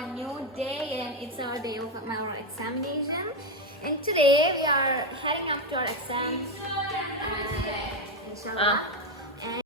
our new day, and it's our day of our examination. And today we are heading up to our exams, inshallah. And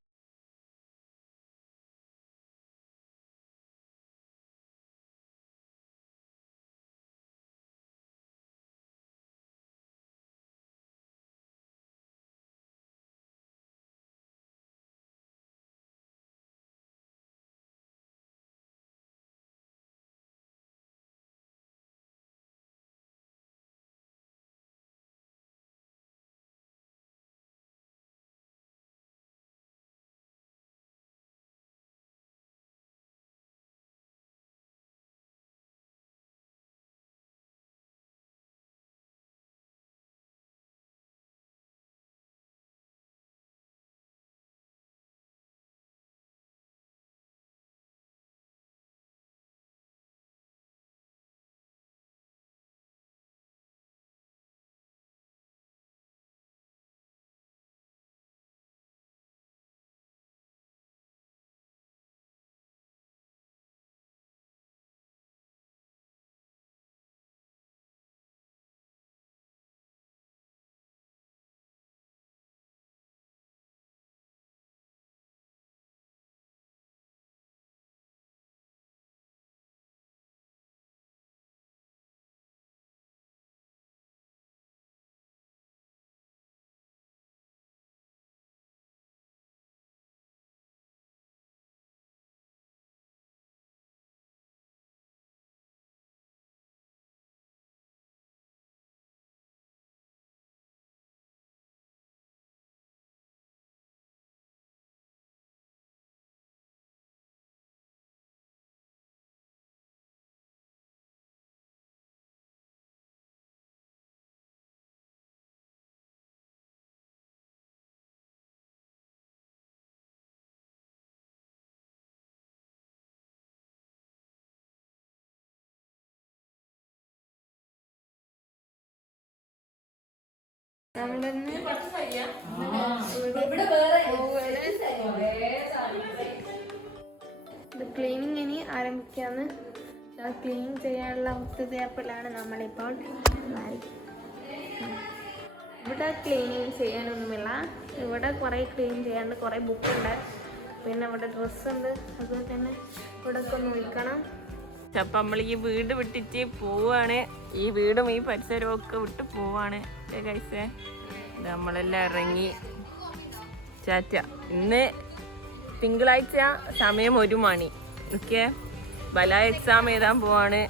cleaning ഇനി ആരംഭിക്കാന്ന്. Clean ചെയ്യാനുള്ള ഒത്തുതീർപ്പിലാണ് നമ്മളിപ്പോൾ. ഇവിടെ cleaning ചെയ്യാനൊന്നുമില്ല. ഇവിടെ കുറേ clean ചെയ്യാണ്ട് കുറേ ബുക്കുണ്ട്, പിന്നെ ഇവിടെ ഡ്രസ്സുണ്ട്. അതുപോലെ തന്നെ ഇവിടെ ഒക്കെ ഒന്ന് വിൽക്കണം. അപ്പം നമ്മൾ ഈ വീട് വിട്ടിട്ട് പോവാണ്. ഈ വീടും ഈ പരിസരവും ഒക്കെ വിട്ട് പോവാണ് കഴിച്ചേ. നമ്മളെല്ലാം ഇറങ്ങി ചാറ്റ. ഇന്ന് തിങ്കളാഴ്ച, സമയം 1 മണി. ഓക്കെ, ബല എക്സാം എഴുതാൻ പോവാണ്.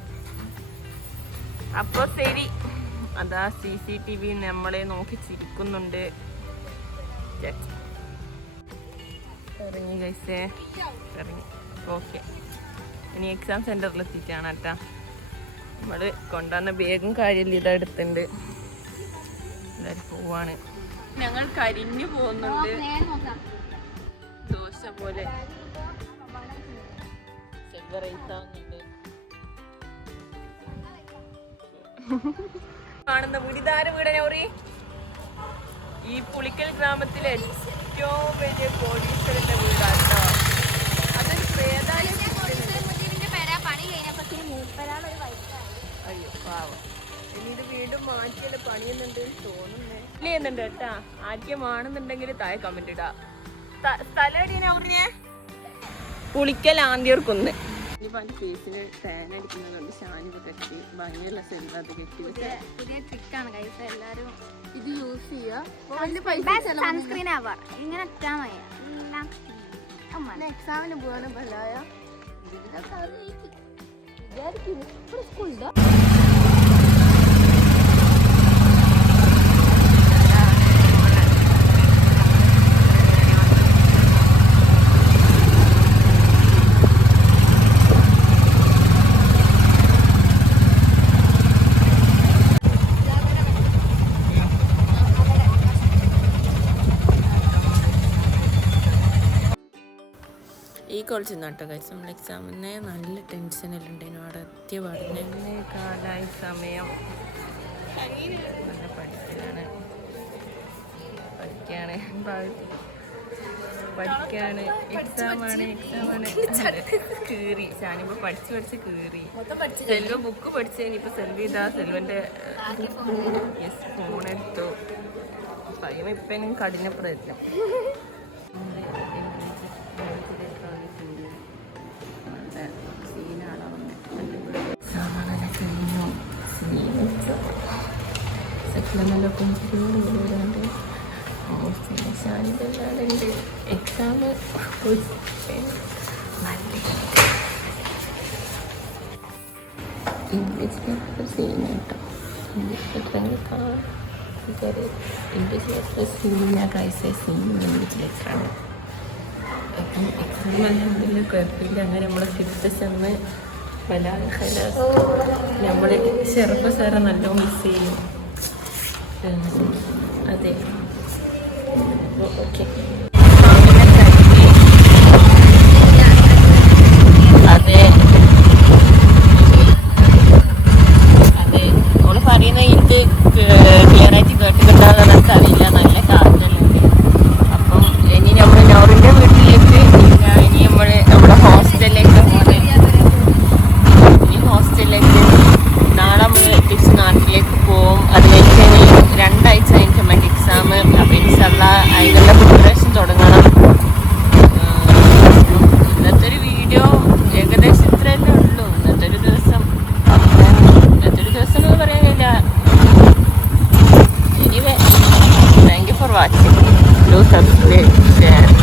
അപ്പോൾ ശരി. അതാ CCTV നമ്മളെ നോക്കി ചിരിക്കുന്നുണ്ട്. ഇറങ്ങി കഴിച്ചേ, ഇറങ്ങി. ഓക്കെ, ഇനി എക്സാം സെൻറ്ററിൽ എത്തിയിട്ടാണ് കേട്ടാ. നമ്മൾ കൊണ്ടുവന്ന ബാഗും കാര്യമില്ല, ഇതെടുത്തുണ്ട്. എല്ലാവരും പോവാണ്. ഞങ്ങൾ കരിഞ്ഞു പോകുന്നുണ്ട്. ദോശ പോലെ കാണുന്ന വീടിതാര വീടനോറി. ഈ പുളിക്കൽ ഗ്രാമത്തിലെ ഏറ്റവും വലിയ കോടീശ്വരന്റെ വീടാട്ടോ. അതൊരു പ്രേതാലയം. അയ്യോ പാവം. ഇനി ഇത് വീണ്ടും മാറ്റിയല്ല പണിയുന്നുണ്ട് തോന്നുന്നേ. ചെയ്യുന്നുണ്ട് കേട്ടാ. ആദ്യമാണെന്നുണ്ടെങ്കിൽ താഴെ കമന്റ് ഇടാ. സ്ഥലം എവിടെയാ പറഞ്ഞേ? പുളിക്കൽ ആന്തിയൂർക്കുന്ന്. ഇനിയിപ്പോ അതിന്റെ ഫേസിന് ടാൻ അടിക്കുന്നതുകൊണ്ട് ഷാനിപ്പോ കെട്ടി ഭംഗിയുള്ള സെന്റ് അത് കെട്ടി വെച്ച പുതിയ ട്രിക്കാണ് കൈസ. എല്ലാരും ഇത് യൂസ് ചെയ്യാ. സൺസ്ക്രീൻ ആവാർ ഇങ്ങനെ ഇട്ടാ മതി. എക്സാമിന് പോകാനും പലായ വിചാരിക്കുന്നു സ്കൂളിലോ. ഈ കോളേജിൽ നിന്നാട്ടോ കഴിച്ചു. നമ്മൾ എക്സാമിന് നല്ല ടെൻഷനെല്ലാം ഉണ്ടായിരുന്നു. അവിടെ എത്തിയ പാടുന്ന കാലായി സമയം നല്ല പഠിക്കുകയാണ്. പഠിക്കാണ്, എക്സാമാണ് കീറി. ഞാനിപ്പോ പഠിച്ച് കീറി. സെൽവ ബുക്ക് പഠിച്ചതിന് ഇപ്പൊ സെൽവ ഇതാ സെൽവന്റെ ഫോൺ എടുത്തു. പയ്യൻ ഇപ്പം കഠിന പ്രയത്നം. എക്സാം ഇംഗ്ലീഷ് പേപ്പർ സീന കേട്ടോ. ഇംഗ്ലീഷ് പേപ്പർ കാണാം. ഇംഗ്ലീഷ് പേപ്പർ സീന കഴിച്ച ഇംഗ്ലീഷ് ലെറ്ററാണ്. അപ്പം എക്സാം അല്ലാതെ കുഴപ്പമില്ല. അങ്ങനെ നമ്മളെ കിട്ട ചെന്ന് നമ്മൾ ഷെറഫ് സാറെ നല്ല മിസ് ചെയ്യും. അതെ ഓക്കെ. അതെ അതെ ഓള് പറയുന്ന എനിക്ക് ക്ലിയർ ആയിട്ട് കേട്ടിട്ടുണ്ടാകുന്ന എനിക്കറിയില്ല. നല്ല കാറ്റല്ലുണ്ട്. അപ്പം ഇനി നമ്മൾ നോറിൻ്റെ വീട്ടിലേക്ക് ഇനി നമ്മുടെ ഹോസ്റ്റലിലേക്ക് നാളെ നമ്മൾ തിരിച്ച് നാട്ടിലേക്ക് പോവും. അത് കഴിഞ്ഞ് 2 ആഴ്ച കഴിഞ്ഞിട്ട് മറ്റേ എക്സാം. അപ്പം ഇൻഷാല്ലാ അതിനുള്ള പ്രിപ്പറേഷൻ തുടങ്ങണം. ഇന്നത്തെ ഒരു വീഡിയോ ഏകദേശം ഇത്ര തന്നെ ഉള്ളൂ. ഇന്നത്തെ ഒരു ദിവസം എന്ന് പറയാനില്ല. Anyway thank you for watching. Do subscribe, share.